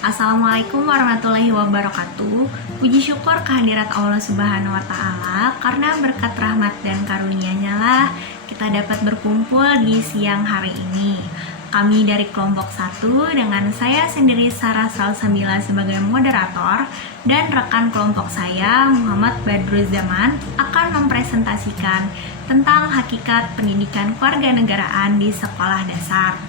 Assalamualaikum warahmatullahi wabarakatuh. Puji syukur kehadirat Allah Subhanahu wa Ta'ala, karena berkat rahmat dan karunia-Nya lah kita dapat berkumpul di siang hari ini. Kami dari kelompok 1 dengan saya sendiri Sarah Salsabila sebagai moderator dan rekan kelompok saya Muhammad Badruzzaman akan mempresentasikan tentang hakikat pendidikan kewarganegaraan di sekolah dasar.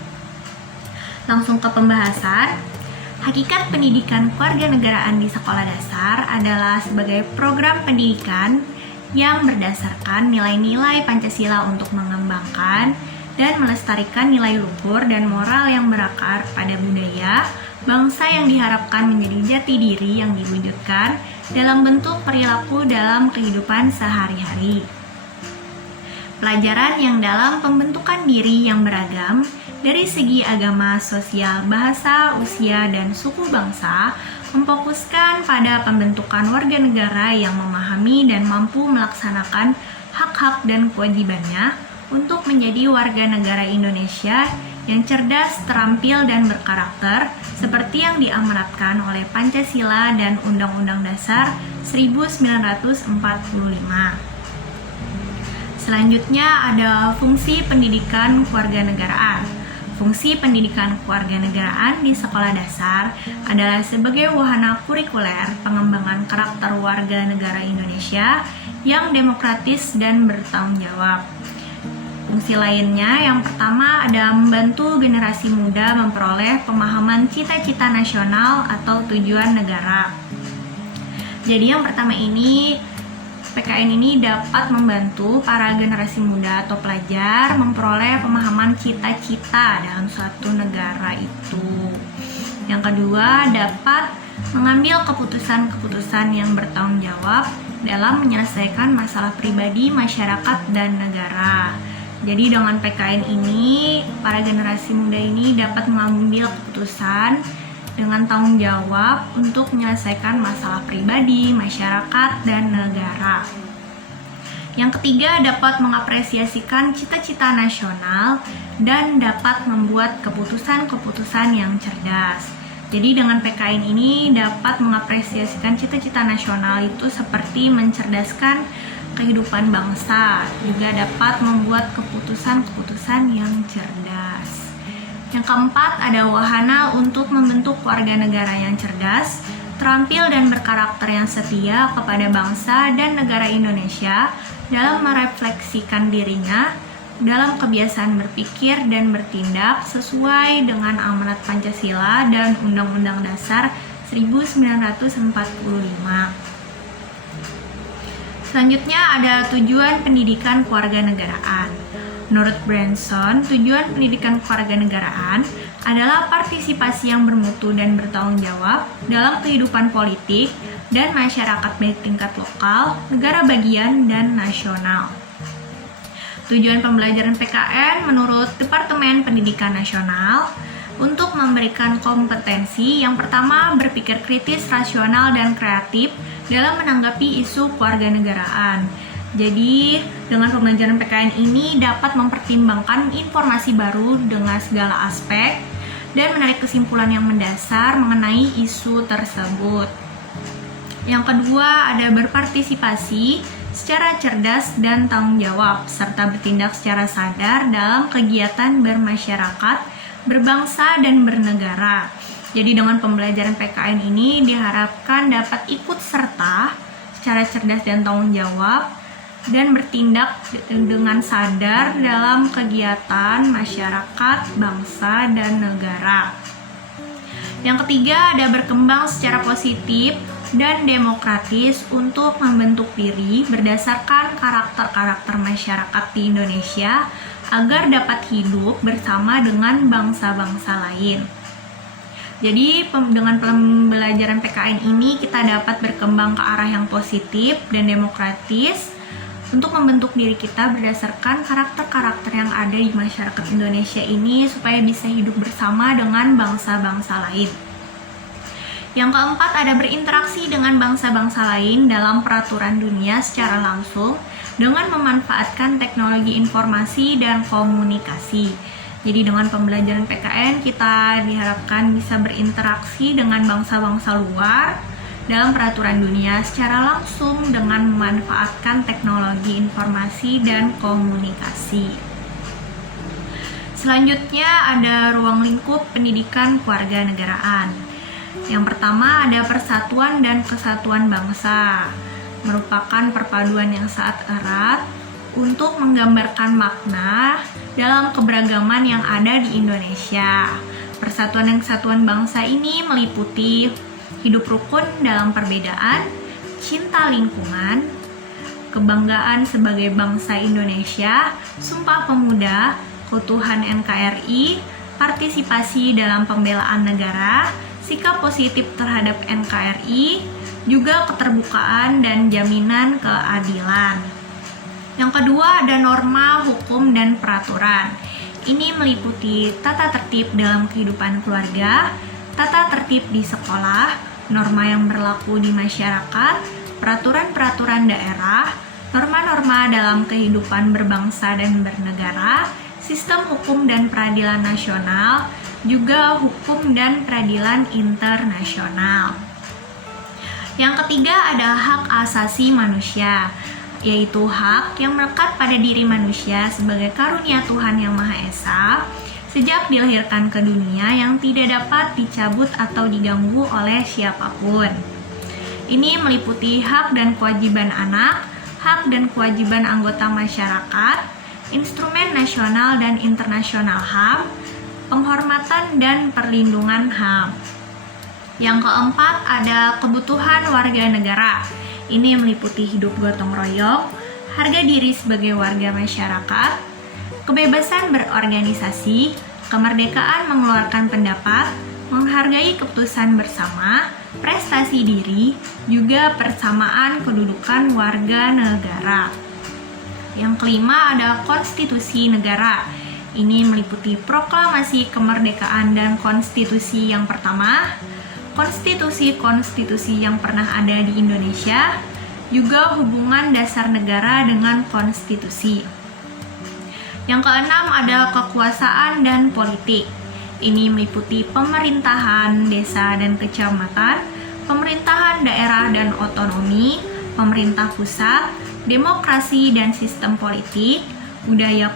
Langsung ke pembahasan. Hakikat pendidikan kewarganegaraan di sekolah dasar adalah sebagai program pendidikan yang berdasarkan nilai-nilai Pancasila untuk mengembangkan dan melestarikan nilai luhur dan moral yang berakar pada budaya bangsa yang diharapkan menjadi jati diri yang diwujudkan dalam bentuk perilaku dalam kehidupan sehari-hari. Pelajaran yang dalam pembentukan diri yang beragam dari segi agama, sosial, bahasa, usia, dan suku bangsa memfokuskan pada pembentukan warga negara yang memahami dan mampu melaksanakan hak-hak dan kewajibannya untuk menjadi warga negara Indonesia yang cerdas, terampil, dan berkarakter seperti yang diamanatkan oleh Pancasila dan Undang-Undang Dasar 1945. Selanjutnya ada fungsi pendidikan kewarganegaraan. Fungsi pendidikan kewarganegaraan di sekolah dasar adalah sebagai wahana kurikuler pengembangan karakter warga negara Indonesia yang demokratis dan bertanggung jawab. Fungsi lainnya yang pertama ada membantu generasi muda memperoleh pemahaman cita-cita nasional atau tujuan negara. Jadi yang pertama ini PKN ini dapat membantu para generasi muda atau pelajar memperoleh pemahaman cita-cita dalam suatu negara itu. Yang kedua, dapat mengambil keputusan-keputusan yang bertanggung jawab dalam menyelesaikan masalah pribadi, masyarakat, dan negara. Jadi dengan PKN ini, para generasi muda ini dapat mengambil keputusan dengan tanggung jawab untuk menyelesaikan masalah pribadi, masyarakat, dan negara. Yang ketiga, dapat mengapresiasikan cita-cita nasional dan dapat membuat keputusan-keputusan yang cerdas. Jadi dengan PKN ini dapat mengapresiasikan cita-cita nasional itu seperti mencerdaskan kehidupan bangsa, juga dapat membuat keputusan-keputusan yang cerdas. Yang keempat, ada wahana untuk membentuk warga negara yang cerdas, terampil dan berkarakter yang setia kepada bangsa dan negara Indonesia dalam merefleksikan dirinya dalam kebiasaan berpikir dan bertindak sesuai dengan amanat Pancasila dan Undang-Undang Dasar 1945. Selanjutnya ada tujuan pendidikan kewarganegaraan. Menurut Branson, tujuan pendidikan kewarganegaraan adalah partisipasi yang bermutu dan bertanggung jawab dalam kehidupan politik dan masyarakat baik tingkat lokal, negara bagian, dan nasional. Tujuan pembelajaran PKN menurut Departemen Pendidikan Nasional untuk memberikan kompetensi yang pertama berpikir kritis, rasional, dan kreatif dalam menanggapi isu kewarganegaraan. Jadi, dengan pembelajaran PKN ini dapat mempertimbangkan informasi baru dengan segala aspek dan menarik kesimpulan yang mendasar mengenai isu tersebut. Yang kedua, ada berpartisipasi secara cerdas dan tanggung jawab, serta bertindak secara sadar dalam kegiatan bermasyarakat, berbangsa, dan bernegara. Jadi, dengan pembelajaran PKN ini diharapkan dapat ikut serta secara cerdas dan tanggung jawab dan bertindak dengan sadar dalam kegiatan masyarakat, bangsa, dan negara. Yang ketiga, ada berkembang secara positif dan demokratis untuk membentuk diri berdasarkan karakter-karakter masyarakat di Indonesia agar dapat hidup bersama dengan bangsa-bangsa lain. Jadi dengan pembelajaran PKN ini kita dapat berkembang ke arah yang positif dan demokratis untuk membentuk diri kita berdasarkan karakter-karakter yang ada di masyarakat Indonesia ini supaya bisa hidup bersama dengan bangsa-bangsa lain. Yang keempat, ada berinteraksi dengan bangsa-bangsa lain dalam peraturan dunia secara langsung dengan memanfaatkan teknologi informasi dan komunikasi. Jadi dengan pembelajaran PKN kita diharapkan bisa berinteraksi dengan bangsa-bangsa luar dalam peraturan dunia secara langsung dengan memanfaatkan teknologi informasi dan komunikasi. Selanjutnya ada ruang lingkup pendidikan kewarganegaraan. Yang pertama ada persatuan dan kesatuan bangsa, merupakan perpaduan yang sangat erat untuk menggambarkan makna dalam keberagaman yang ada di Indonesia. Persatuan dan kesatuan bangsa ini meliputi hidup rukun dalam perbedaan, cinta lingkungan, kebanggaan sebagai bangsa Indonesia, Sumpah Pemuda, keutuhan NKRI, partisipasi dalam pembelaan negara, sikap positif terhadap NKRI, juga keterbukaan dan jaminan keadilan. Yang kedua ada norma, hukum, dan peraturan. Ini meliputi tata tertib dalam kehidupan keluarga, tata tertib di sekolah, norma yang berlaku di masyarakat, peraturan-peraturan daerah, norma-norma dalam kehidupan berbangsa dan bernegara, sistem hukum dan peradilan nasional, juga hukum dan peradilan internasional. Yang ketiga ada hak asasi manusia, yaitu hak yang melekat pada diri manusia sebagai karunia Tuhan Yang Maha Esa sejak dilahirkan ke dunia yang tidak dapat dicabut atau diganggu oleh siapapun. Ini meliputi hak dan kewajiban anak, hak dan kewajiban anggota masyarakat, instrumen nasional dan internasional HAM, penghormatan dan perlindungan HAM. Yang keempat ada kebutuhan warga negara. Ini meliputi hidup gotong royong, harga diri sebagai warga masyarakat, kebebasan berorganisasi, kemerdekaan mengeluarkan pendapat, menghargai keputusan bersama, prestasi diri, juga persamaan kedudukan warga negara. Yang kelima ada konstitusi negara. Ini meliputi proklamasi kemerdekaan dan konstitusi yang pertama, konstitusi-konstitusi yang pernah ada di Indonesia, juga hubungan dasar negara dengan konstitusi. Yang keenam ada kekuasaan dan politik. Ini meliputi pemerintahan desa dan kecamatan, pemerintahan daerah dan otonomi, pemerintah pusat, demokrasi dan sistem politik, budaya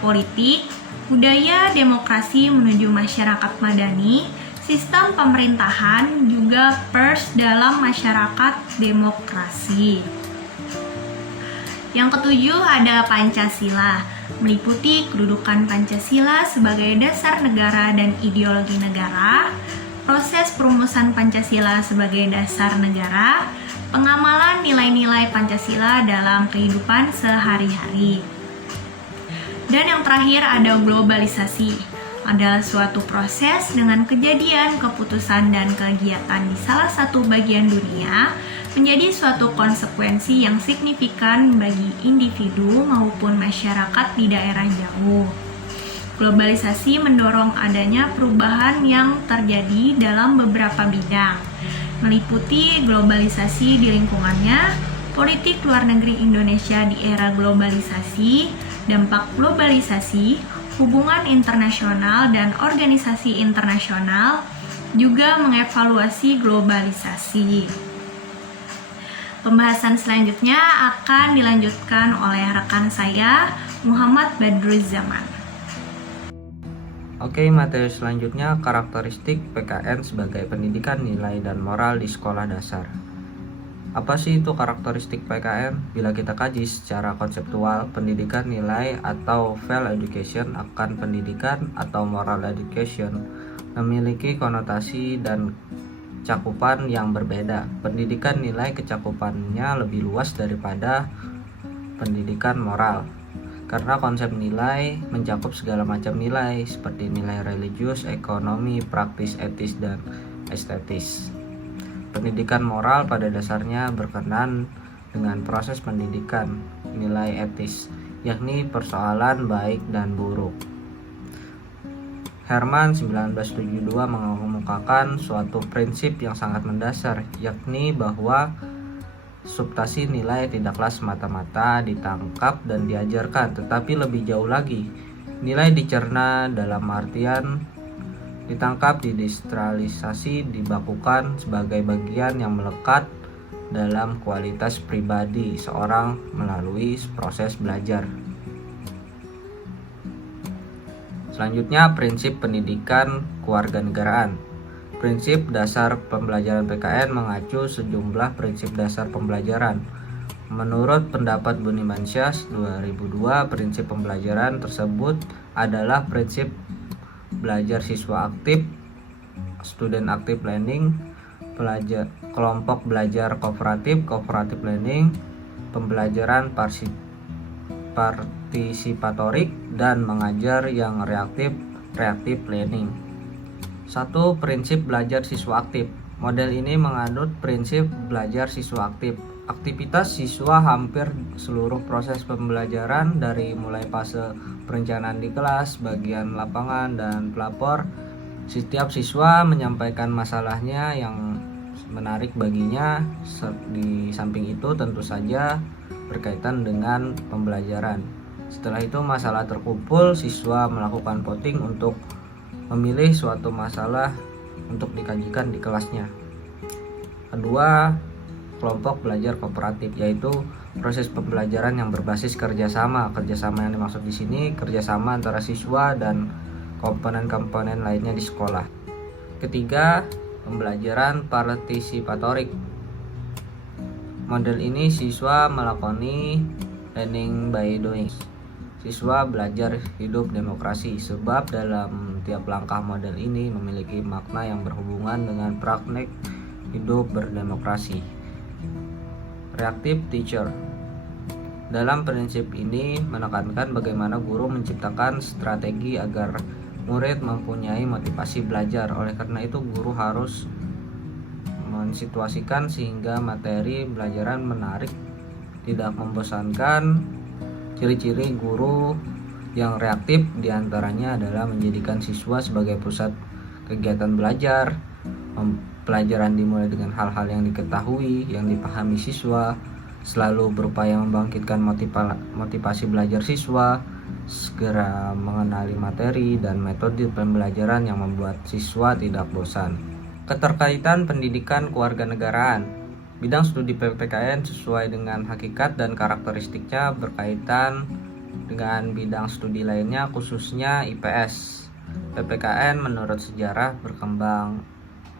demokrasi menuju masyarakat madani, sistem pemerintahan, juga pers dalam masyarakat demokrasi. Yang ketujuh ada Pancasila, meliputi kedudukan Pancasila sebagai dasar negara dan ideologi negara, proses perumusan Pancasila sebagai dasar negara, pengamalan nilai-nilai Pancasila dalam kehidupan sehari-hari. Dan yang terakhir ada globalisasi, adalah suatu proses dengan kejadian, keputusan, dan kegiatan di salah satu bagian dunia menjadi suatu konsekuensi yang signifikan bagi individu maupun masyarakat di daerah jauh. Globalisasi mendorong adanya perubahan yang terjadi dalam beberapa bidang, meliputi globalisasi di lingkungannya, politik luar negeri Indonesia di era globalisasi, dampak globalisasi, hubungan internasional dan organisasi internasional, juga mengevaluasi globalisasi. Pembahasan selanjutnya akan dilanjutkan oleh rekan saya, Muhammad Badruzzaman. Oke, materi selanjutnya karakteristik PKN sebagai pendidikan nilai dan moral di sekolah dasar. Apa sih itu karakteristik PKN? Bila kita kaji secara konseptual, pendidikan nilai atau value education akan pendidikan atau moral education memiliki konotasi dan cakupan yang berbeda. Pendidikan nilai kecakupannya lebih luas daripada pendidikan moral, karena konsep nilai mencakup segala macam nilai seperti nilai religius, ekonomi, praktis, etis, dan estetis. Pendidikan moral pada dasarnya berkenan dengan proses pendidikan nilai etis, yakni persoalan baik dan buruk. Herman 1972 mengemukakan suatu prinsip yang sangat mendasar, yakni bahwa substansi nilai tidaklah semata-mata ditangkap dan diajarkan, tetapi lebih jauh lagi Nilai dicerna dalam artian ditangkap, didesentralisasi, dibakukan sebagai bagian yang melekat dalam kualitas pribadi seorang melalui proses belajar. Selanjutnya, prinsip pendidikan kewarganegaraan. Prinsip dasar pembelajaran PKN mengacu sejumlah prinsip dasar pembelajaran. Menurut pendapat Bunimansyah 2002, prinsip pembelajaran tersebut adalah prinsip belajar siswa aktif, student active learning, kelompok belajar cooperative learning, pembelajaran partisipatorik, dan mengajar yang reactive learning. 1. Prinsip belajar siswa aktif. Model ini menganut prinsip belajar siswa aktif. Aktivitas siswa hampir seluruh proses pembelajaran dari mulai fase perencanaan di kelas, bagian lapangan, dan pelapor. Setiap siswa menyampaikan masalahnya yang menarik baginya. Di samping itu tentu saja berkaitan dengan pembelajaran. Setelah itu masalah terkumpul, siswa melakukan voting untuk memilih suatu masalah untuk dikajikan di kelasnya. Kedua, kelompok belajar kooperatif, yaitu proses pembelajaran yang berbasis kerjasama. Kerjasama yang dimaksud di sini kerjasama antara siswa dan komponen-komponen lainnya di sekolah. Ketiga, pembelajaran partisipatorik. Model ini siswa melakoni learning by doing. Siswa belajar hidup demokrasi, sebab dalam tiap langkah model ini memiliki makna yang berhubungan dengan praktek hidup berdemokrasi. Reactive teacher. Dalam prinsip ini menekankan bagaimana guru menciptakan strategi agar murid mempunyai motivasi belajar. Oleh karena itu, guru harus mensituasikan sehingga materi pelajaran menarik, tidak membosankan. Ciri-ciri guru yang reaktif diantaranya adalah menjadikan siswa sebagai pusat kegiatan belajar. Pelajaran dimulai dengan hal-hal yang diketahui, yang dipahami siswa, selalu berupaya membangkitkan motivasi belajar siswa, segera mengenali materi dan metode pembelajaran yang membuat siswa tidak bosan. Keterkaitan pendidikan kewarganegaraan. Bidang studi PPKN sesuai dengan hakikat dan karakteristiknya berkaitan dengan bidang studi lainnya, khususnya IPS. PPKN menurut sejarah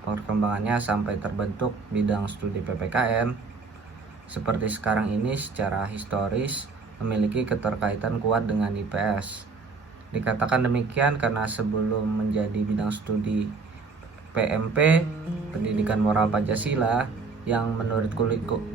perkembangannya sampai terbentuk bidang studi PPKN seperti sekarang ini secara historis memiliki keterkaitan kuat dengan IPS. Dikatakan demikian karena sebelum menjadi bidang studi PMP, Pendidikan Moral Pancasila, yang menurut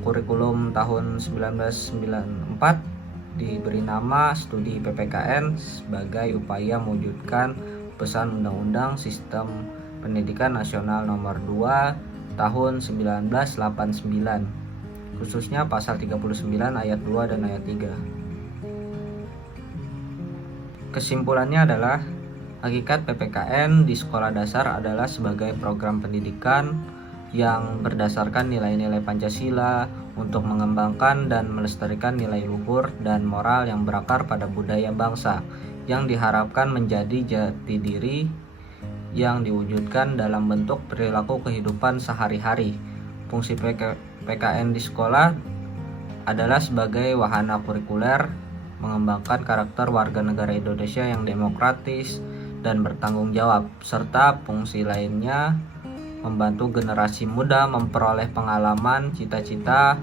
kurikulum tahun 1994 diberi nama studi PPKN sebagai upaya mewujudkan pesan Undang-Undang Sistem Pendidikan Nasional Nomor 2 Tahun 1989, khususnya pasal 39 ayat 2 dan ayat 3. Kesimpulannya adalah hakikat PPKN di sekolah dasar adalah sebagai program pendidikan yang berdasarkan nilai-nilai Pancasila untuk mengembangkan dan melestarikan nilai luhur dan moral yang berakar pada budaya bangsa yang diharapkan menjadi jati diri yang diwujudkan dalam bentuk perilaku kehidupan sehari-hari. Fungsi PKN di sekolah adalah sebagai wahana kurikuler, mengembangkan karakter warga negara Indonesia yang demokratis dan bertanggung jawab, serta fungsi lainnya membantu generasi muda memperoleh pengalaman, cita-cita,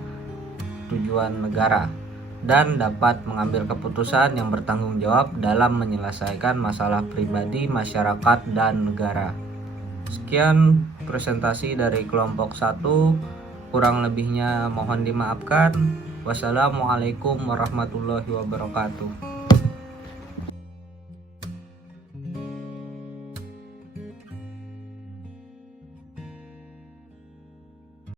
tujuan negara, dan dapat mengambil keputusan yang bertanggung jawab dalam menyelesaikan masalah pribadi, masyarakat, dan negara. Sekian presentasi dari kelompok 1, kurang lebihnya mohon dimaafkan. Wassalamualaikum warahmatullahi wabarakatuh.